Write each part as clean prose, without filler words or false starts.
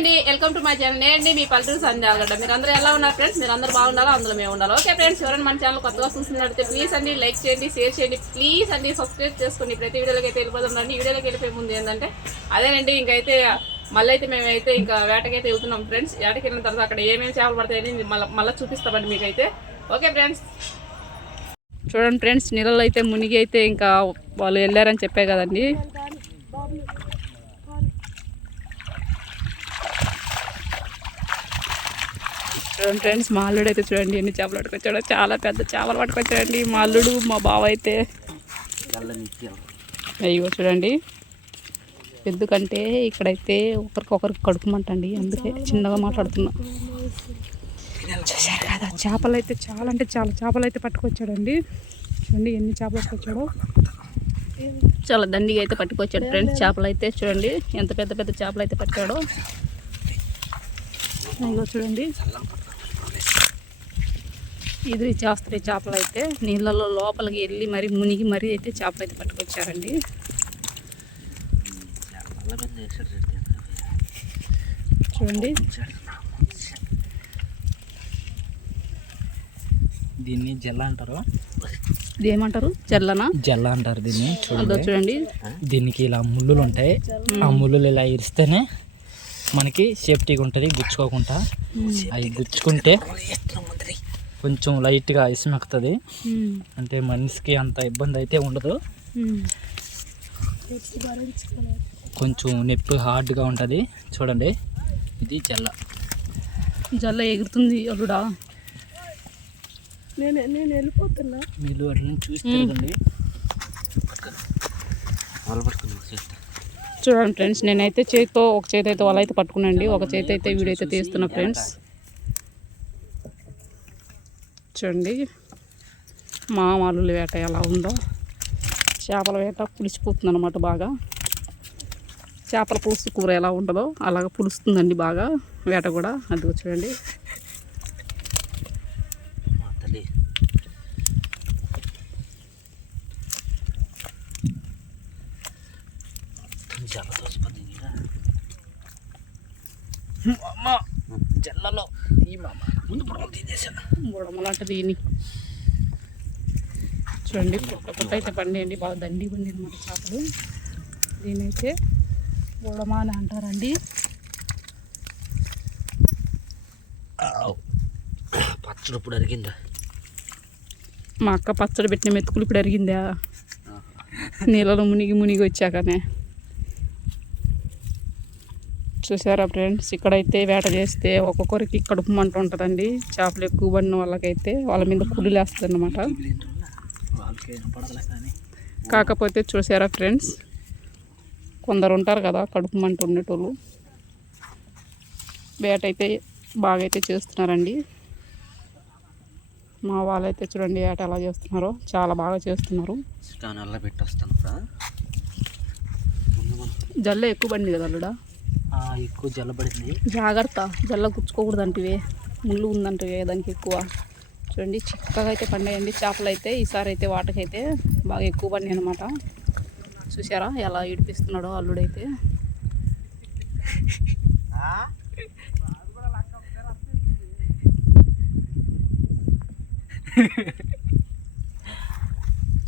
అండి, welcome to my channel. నేనండి మీ పల్లెటూరు సంధ్యాలగడ్డ. మీరు అందరూ ఎలా ఉన్నారు ఫ్రెండ్స్? మీరు అందరూ బాగుండాలో అందులో మేము ఉండాలి. ఓకే ఫ్రెండ్స్, ఎవరైనా మన ఛానల్ కొత్తగా చూస్తున్నట్లయితే ప్లీజ్ అండి లైక్ చేయండి, షేర్ చేయండి, ప్లీజ్ అండి సబ్స్క్రైబ్ చేసుకోండి. ప్రతి వీడియోలోకి అయితే వెళ్ళిపోతుందండి. వీడియోలోకి వెళ్ళిపోయే ముందు ఏంటంటే అదేనండి, ఇంకైతే మళ్ళీ అయితే మేమైతే ఇంకా వేటకైతే వెళ్తున్నాం ఫ్రెండ్స్. వేటకి వెళ్ళిన తర్వాత అక్కడ ఏమేమి చేపలు పడతాయని మళ్ళీ చూపిస్తామండి మీకైతే. ఓకే ఫ్రెండ్స్, చూడండి ఫ్రెండ్స్, నీళ్ళలో అయితే మునిగి అయితే ఇంకా వాళ్ళు వెళ్ళారని చెప్పే కదండి. చూడండి ఫ్రెండ్స్, మా అల్లుడు అయితే చూడండి ఎన్ని చేపలు పట్టుకొచ్చాడో. చాలా పెద్ద చేపలు పట్టుకొచ్చాడండి మా అల్లుడు. మా బావ అయితే అయ్యో చూడండి, ఎందుకంటే ఇక్కడైతే ఒకరికి కడుపుమంటండి, అందుకే చిన్నగా మాట్లాడుతున్నా. చూసారు కదా, చేపలు అయితే చాలా అంటే చాలా చేపలు అయితే పట్టుకొచ్చాడండి. చూడండి ఎన్ని చేపలు పట్టుకొచ్చాడో, చాలా దండిగా అయితే పట్టుకొచ్చాడు ఫ్రెండ్స్. చేపలు అయితే చూడండి ఎంత పెద్ద పెద్ద చేపలు అయితే పట్టాడో. అయ్యో చూడండి, ఇది చేస్తారు చేపలు అయితే నీళ్ళలో లోపలికి వెళ్ళి మరి మునిగి మరీ అయితే చేపలు అయితే పట్టుకొచ్చారండి. చూడండి, దీన్ని జల్ల అంటారు. ఏమంటారు? జల్లనా? జల్ల అంటారు దీన్ని. చూడండి, దీనికి ఇలా ముళ్ళులు ఉంటాయి. ఆ ముళ్ళులు ఇలా ఇరిస్తేనే మనకి సేఫ్టీగా ఉంటుంది, గుచ్చుకోకుండా. అవి గుచ్చుకుంటే కొంచెం లైట్గా ఇసుమెక్కుతుంది, అంటే మనిషికి అంత ఇబ్బంది అయితే ఉండదు. కొంచెం నొప్పి హార్డ్గా ఉంటుంది. చూడండి, ఇది జల్ల. జల్ల ఎగురుతుంది అల్లుడా. నేను వెళ్ళిపోతున్నా, మీరు అట్లా చూసి తిరగండి. చూడండి ఫ్రెండ్స్, నేనైతే చేతితో ఒక చేతి అయితే వల అయితే పట్టుకున్నాండి, ఒక చేతి అయితే వీడియో అయితే తీస్తున్నా ఫ్రెండ్స్. చూడండి మా మాలుల వేట ఎలా ఉందో. చేపల వేట పులిసిపోతుంది అనమాట బాగా. చేపల పులుసు కూర ఎలా ఉంటుందో అలాగ పులుస్తుందండి బాగా వేట కూడా. అది చూడండి, జల్లలో ముందు బుడమలాంటి దీని చూడండి, పుట్ట అయితే పండియండి బాగా దండి పండి అనమాట చేపలు. దీనైతే బుడమ అని అంటారండి. పచ్చడి ఇప్పుడు అరిగిందా? మా అక్క పచ్చడి పెట్టిన మెతుకులు ఇప్పుడు అరిగిందా నీళ్ళలో మునిగి మునిగి వచ్చాకనే. చూసారా ఫ్రెండ్స్, ఇక్కడైతే వేట చేస్తే ఒక్కొక్కరికి కడుపు మంట ఉంటుందండి. చేపలు ఎక్కువ పడిన వాళ్ళకైతే వాళ్ళ మీద కుళ్ళు లేస్తుంది అన్నమాట. కాకపోతే చూసారా ఫ్రెండ్స్, కొందరు ఉంటారు కదా కడుపు మంట ఉండేటోళ్ళు, వేట అయితే బాగా అయితే చేస్తున్నారండి. మా వాళ్ళైతే చూడండి వేట ఎలా చేస్తున్నారో, చాలా బాగా చేస్తున్నారు. జల్ల ఎక్కువ పడింది కదా అల్లుడా, ఎక్కువ జల్ల పడింది. జాగ్రత్త, జల్ల గుచ్చుకోకూడదు అంటివే, ముళ్ళు ఉందంటివే దానికి ఎక్కువ. చూడండి చిక్కగా అయితే పండాయండి చేపలు అయితే. ఈసారి అయితే వాటకైతే బాగా ఎక్కువ పడినాయి అనమాట. చూసారా ఎలా ఇడిపిస్తున్నాడో అల్లుడైతే.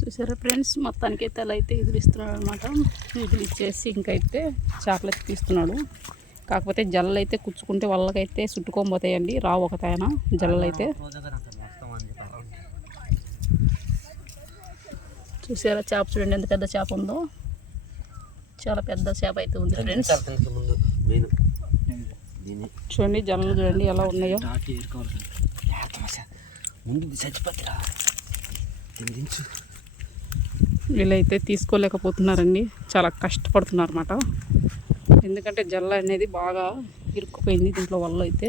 చూసారా ఫ్రెండ్స్, మొత్తానికి అయితే అలా అయితే ఎదురిస్తున్నాడు అనమాట. ఎదురు ఇచ్చేసి ఇంకైతే చేపలు అయితే తీస్తున్నాడు. కాకపోతే జల్లలు అయితే కుచ్చుకుంటే వాళ్ళకైతే చుట్టుకోబోతాయండి, రావు ఒకటైనా జల్లలు అయితే. చూసారా చేప చూడండి ఎంత పెద్ద చేప ఉందో, చాలా పెద్ద చేప అయితే ఉంది ఫ్రెండ్స్. చూడండి జల్లలు చూడండి ఎలా ఉన్నాయో. వీళ్ళైతే తీసుకోలేకపోతున్నారండి, చాలా కష్టపడుతున్నారు అన్నమాట. ఎందుకంటే జల్ల అనేది బాగా ఇరుక్కుపోయింది దీంట్లో వల్ల అయితే.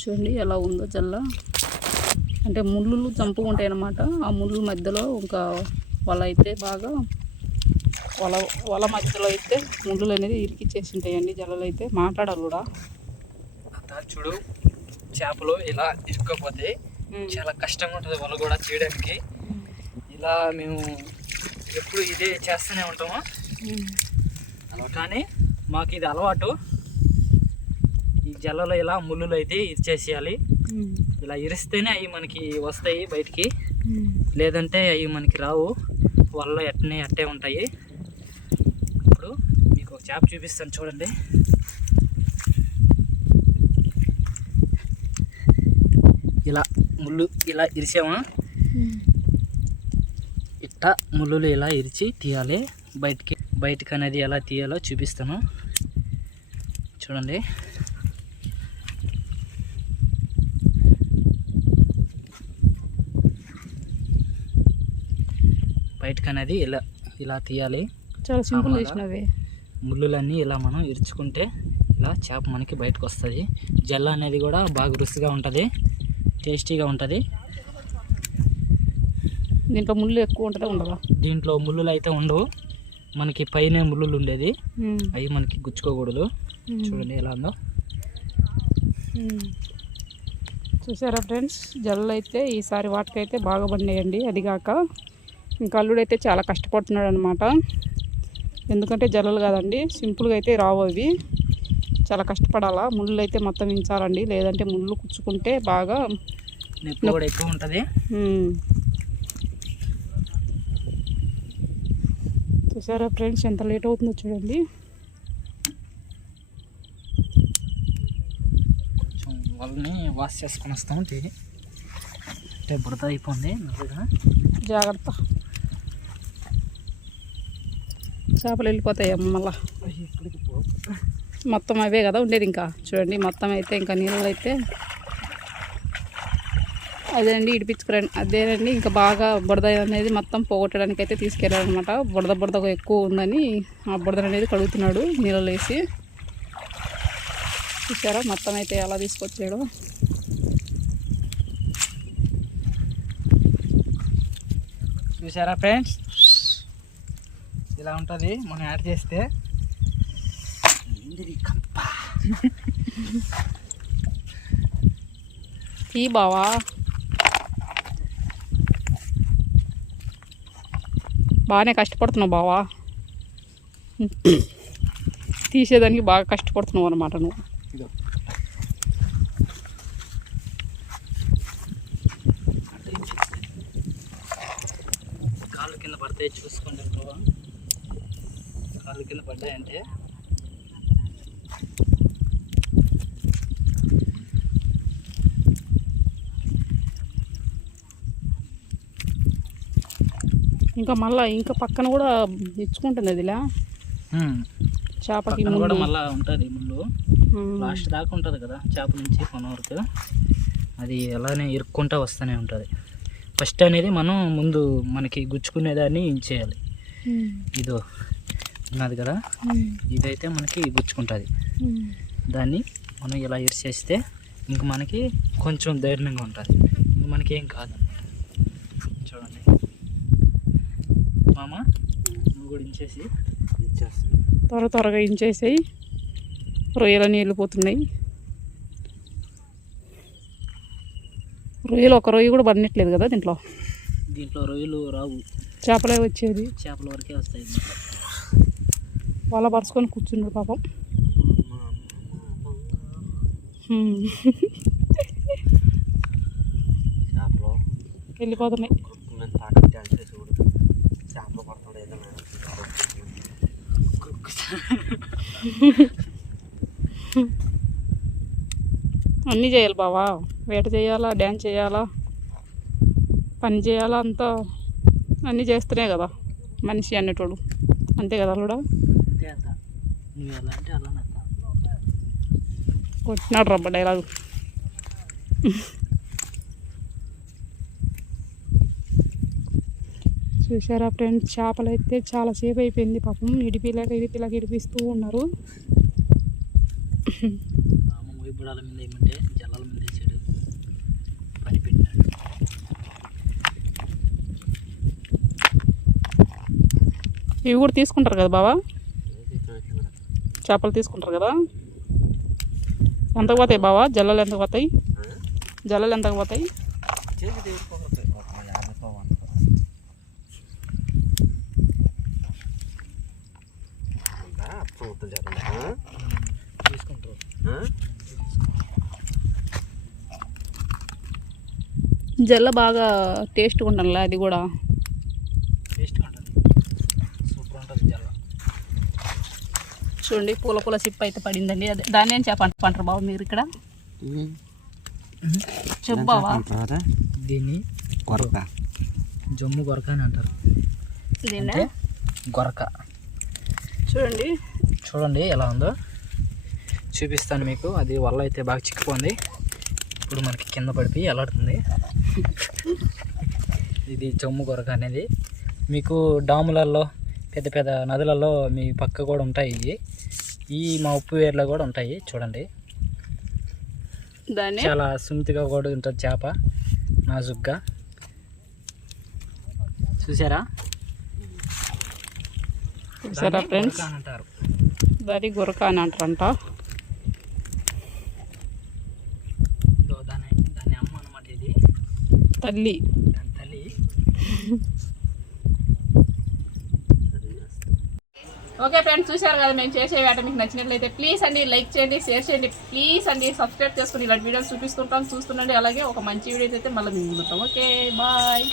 చూడండి ఎలా ఉందో జల్ల, అంటే ముళ్ళు చంపుకుంటాయి అన్నమాట. ఆ ముళ్ళు మధ్యలో ఇంకా వల అయితే బాగా వల మధ్యలో అయితే ముళ్ళు అనేది ఇరికిచ్చేసి ఉంటాయండి జల్లలు అయితే. మాట్లాడాలి కూడా చూడు, చేపలు ఇలా ఇరుక్కపోతే చాలా కష్టంగా ఉంటుంది వల కూడా చేయడానికి. ఇలా మేము ఎప్పుడు ఇదే చేస్తూనే ఉంటాము, కానీ మాకు ఇది అలవాటు. జల్లలో ఇలా ముళ్ళులు అయితే ఇరిచేసేయాలి. ఇలా ఇరిస్తేనే అవి మనకి వస్తాయి బయటికి, లేదంటే అవి మనకి రావు. వల్ల అట్టే ఉంటాయి. ఇప్పుడు మీకు ఒక చేప చూపిస్తాను చూడండి. ఇలా ముళ్ళు ఇలా ఇరిచామా, ఇట్లా ముళ్ళులు ఇలా ఇరిచి తీయాలి బయటికి అనేది ఎలా తీయాలో చూపిస్తాను చూడండి. బయటికి అనేది ఇలా తీయాలి. చాలా సింపుల్ చేసినవి. ముళ్ళులన్నీ ఇలా మనం ఇరుచుకుంటే ఇలా చేప మనకి బయటకు వస్తుంది. జల్ల అనేది కూడా బాగా రుచిగా ఉంటుంది, టేస్టీగా ఉంటుంది. దీంట్లో ముళ్ళు ఎక్కువ ఉంటుందా ఉండవా? దీంట్లో ముళ్ళులు అయితే ఉండవు, మనకి పైన ముళ్ళులు ఉండేది, అవి మనకి గుచ్చుకోకూడదు. చూడండి ఎలా ఉందో. చూసారా ఫ్రెండ్స్, జల్లు అయితే ఈసారి వాటికైతే బాగా పడినాయండి. అది కాక ఇంకా అల్లుడైతే చాలా కష్టపడుతున్నాడు అనమాట. ఎందుకంటే జల్లలు కాదండి, సింపుల్గా అయితే రావు అవి, చాలా కష్టపడాలా. ముళ్ళు అయితే మొత్తం ఇంచాలండి, లేదంటే ముళ్ళు కుచ్చుకుంటే బాగా నొప్పి కూడా ఎక్కువ ఉంటుంది. చూసారా ఫ్రెండ్స్, ఎంత లేట్ అవుతుందో చూడండి. కొంచెం వాళ్ళని వాష్ చేసుకొని వస్తాము. అంటే బుడత అయిపోయింది, జాగ్రత్త. చేపలు వెళ్ళిపోతాయి మళ్ళా. మొత్తం అవే కదా ఉండేది. ఇంకా చూడండి, మొత్తం అయితే ఇంకా నీళ్ళు అయితే అదేనండి ఇడిపించుకురండి. అదేనండి ఇంకా బాగా బురద అనేది మొత్తం పోగొట్టడానికి అయితే తీసుకెళ్ళాలన్నమాట. బురద ఎక్కువ ఉందని ఆ బురద అనేది కడుగుతున్నాడు నీళ్ళలో వేసి. చూసారా మొత్తం అయితే ఎలా తీసుకొచ్చాడు. చూసారా ఫ్రెండ్స్, ఇలా ఉంటుంది మనం యాడ్ చేస్తే. ఈ బావా బాగానే కష్టపడుతున్నావు బావా, తీసేదానికి బాగా కష్టపడుతున్నావు అన్నమాట నువ్వు. కాళ్ళు కింద పడతాయి చూసుకోండి. కాళ్ళు కింద పడ్డాయంటే ఇంకా మళ్ళీ ఇంకా పక్కన కూడా ఇచ్చుకుంటుంది అది. ఇలా చేపకి కూడా మళ్ళీ ఉంటుంది ముళ్ళు, లాస్ట్ దాకా ఉంటుంది కదా చేప నుంచి మన వరకు. అది అలానే ఇరుక్కుంటూ వస్తూనే ఉంటుంది. ఫస్ట్ అనేది మనం ముందు మనకి గుచ్చుకునేదాన్ని ఇంచేయాలి. ఇదో ఉన్నది కదా, ఇదైతే మనకి గుచ్చుకుంటుంది. దాన్ని మనం ఇలా ఇరిచేస్తే ఇంక మనకి కొంచెం ధైర్యంగా ఉంటుంది, ఇంక మనకి ఏం కాదన్నమాట. చూడండి మామ, నువ్వు కూడా ఇంచేసి త్వరగా ఇంచేసాయి. రొయ్యలని వెళ్ళిపోతున్నాయి. రొయ్యలు ఒక రొయ్య కూడా పడినట్లేదు కదా దీంట్లో. రొయ్యలు రావు, చేపలే వచ్చేది. చేపల వరకే వస్తాయి. వాళ్ళ పరుచుకొని కూర్చున్నాడు పాపం. వెళ్ళిపోతున్నాయి. అన్నీ చేయాలి బావా, వేట చేయాలా, డ్యాన్స్ చేయాలా, పని చేయాలా, అంతా అన్నీ చేస్తూనే కదా మనిషి అనేటోడు. అంతే కదా అల్లుడా? కొట్టినాడు రబ్బ డైలాగు. చూసారా ఫ్రెండ్స్, చేపలు అయితే చాలాసేపు అయిపోయింది పాపం. ఇడిపిలాగా ఇడిపిస్తూ ఉన్నారు. బుడాల మీద ఏమంటే జలాల మీద వేసాడు, పని పెట్టినాడు. ఇవి కూడా తీసుకుంటారు కదా బావా, చేపలు తీసుకుంటారు కదా. ఎంతకు పోతాయి బావా జల్లలు? ఎంతకు పోతాయి జల్లలు? ఎంతకు పోతాయి? తీసుకుంటారు. జల్ల బాగా టేస్ట్గా ఉండాలి అది కూడా. టేస్ట్గా ఉంటుంది, సూపర్ ఉంటుంది జల్ల. చూడండి పూల పూల చిప్ప అయితే పడిందండి. అదే దాన్ని ఏం చెప్పంటారు బాబు మీరు ఇక్కడ? చెప్పావా? దీన్ని గొరక, జమ్ము గొరక అని అంటారు. దీన్ని గొరక. చూడండి చూడండి ఎలా ఉందో చూపిస్తాను మీకు. అది వల్ల అయితే బాగా చిక్కిపోయింది, ఇప్పుడు మనకి కింద పడిపోయి ఎలాడుతుంది. ఇది జమ్ము గొరక అనేది మీకు డాములలో పెద్ద పెద్ద నదులలో మీ పక్క కూడా ఉంటాయి. ఈ మా ఉప్పు వేర్లో కూడా ఉంటాయి. చూడండి దాన్ని చాలా సున్నితిగా కూడా ఉంటుంది చేప, నాజుగ్గా. చూసారా చూసారా ఫ్రెండ్స్? అంటారు దాని గురక అని అంటారంట. దాని అమ్మ అనమాట, ఇది తల్లి. దాని తల్లి. ఓకే ఫ్రెండ్స్, చూశారు కదా మేము చేసే వేట. మీకు నచ్చినట్లయితే ప్లీజ్ అండి లైక్ చేయండి, షేర్ చేయండి, ప్లీజ్ అండి సబ్స్క్రైబ్ చేసుకుని ఇలాంటి వీడియోస్ చూపిస్తుంటాం, చూస్తుండండి. అలాగే ఒక మంచి వీడియోస్ అయితే మళ్ళీ మేము ముందుతాం. Okay bye.